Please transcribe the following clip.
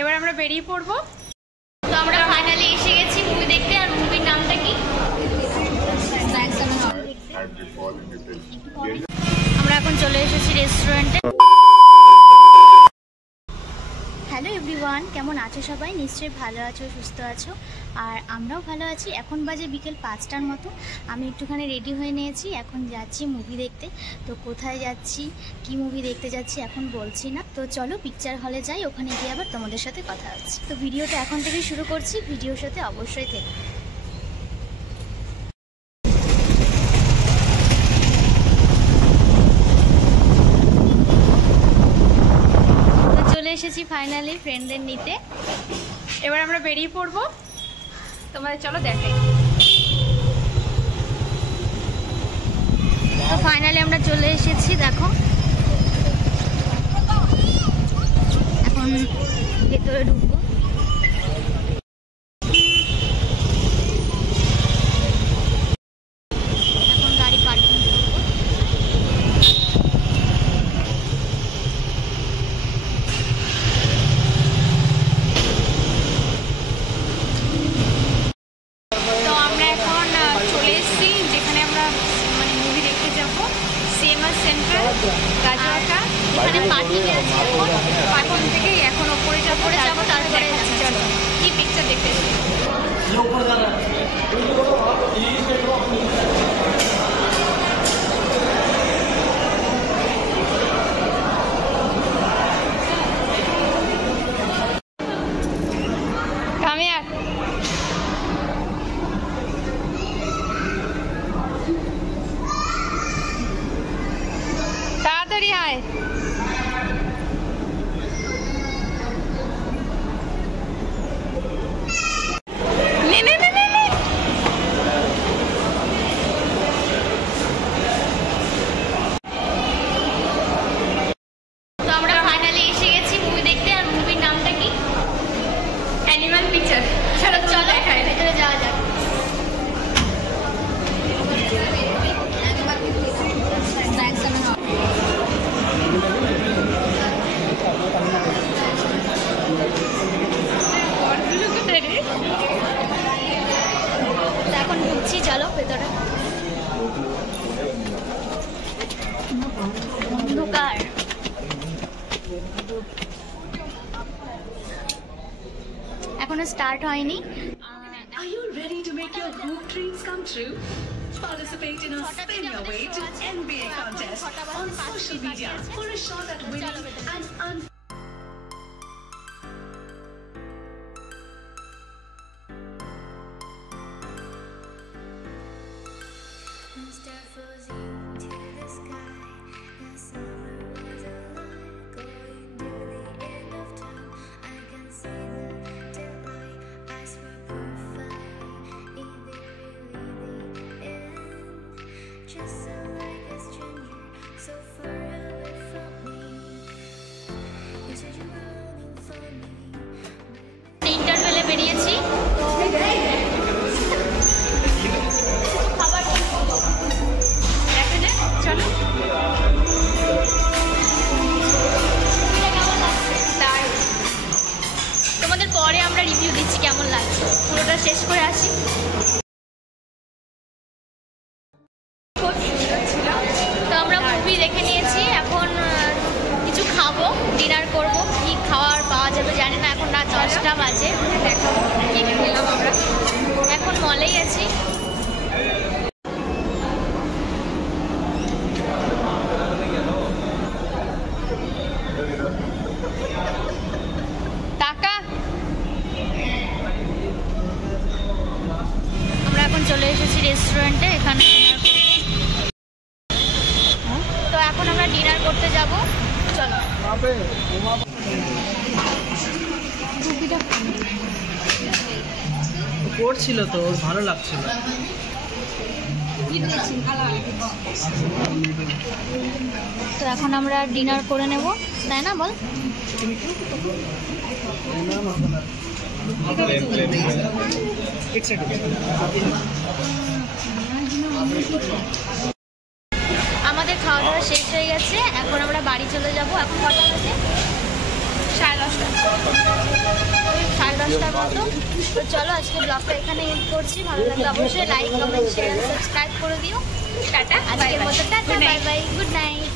এবার আমরা বেরিয়ে পড়বো। তো আমরা ফাইনালি এসে গেছি মুভি দেখতে। আর মুভির নামটা কি? আমরা এখন চলে এসেছি রেস্টুরেন্টে। হ্যালো এভরিওয়ান, কেমন আছো সবাই? নিশ্চয়ই ভালো আছো, সুস্থ আছো। আর আমরাও ভালো আছি। এখন বাজে বিকেল 5টার মতো। আমি একটুখানি রেডি হয়ে নিয়েছি, এখন যাচ্ছি মুভি দেখতে। তো কোথায় যাচ্ছি, কি মুভি দেখতে যাচ্ছি এখন বলছি না। তো চলো পিকচার হলে যাই, ওখানে গিয়ে আবার তোমাদের সাথে কথা হচ্ছে। তো ভিডিওটা এখন থেকে শুরু করছি, ভিডিওর সাথে অবশ্যই থেকো। এসেছি ফাইনালি ফ্রেন্ডদের নিতে। এবার আমরা বেরিয়ে পড়বো, তোমাদের চলো দেখাই। তো ফাইনালি আমরা চলে এসেছি, দেখো এখন ভেতরে ঢুকবো। এখন গাড়ি পার্কিং করবো। গাজরটা এখানে পার্কিং আছে, এখন থেকেই এখন ওপরে যাবো, তারপরে চলো কি পিকচার দেখতে। তাড়াতাড়ি আয়। তো আমরা ফাইনালি এসে গেছি মুভি দেখতে। আর মুভির নামটা কি? Animal picture. চলো চলো দেখায়, ভেতরে যাওয়া যাক। এখন ঢুকছি, চলো ভেতরে। অন্ধকার। এখনো স্টার্ট হয়নি। Are you ready to make your hoop dreams come true? Participate in our Spin Your Way to NBA contest on social media for a shot at winning an ইন্টারভেলে বেরিয়েছি। চলো তোমাদের পরে আমরা রিভিউ দিচ্ছি কেমন লাগছে, পুরোটা শেষ করে আসি। তো আমরা মুভি দেখে নিয়েছি, এখন কিছু খাবো, ডিনার করবো। কি খাওয়ার পাওয়া যাবে জানি না, এখন রাত 10টা বাজে। দেখাবো কি খেলাম আমরা। এখন মলেই আছি। টাকা আমরা এখন চলে এসেছি রেস্টুরেন্টে, এখানে। তো এখন আমরা ডিনার করতে যাব, চলো। করছিল তো, ভালো লাগছিল। তো এখন আমরা ডিনার করে নেব, তাই না বল? আমাদের খাওয়া দাওয়া শেষ হয়ে গেছে, এখন আমরা বাড়ি চলে যাব। এখন কটা বাজে? 10:30। 5টার মতো। তো চলো আজকে ব্লগটা এখানে এন্ড করছি। ভালো লাগলে অবশ্যই লাইক কমেন্ট শেয়ার সাবস্ক্রাইব করে দিও। টাটা, আজকের মতো tata, bye bye, good night.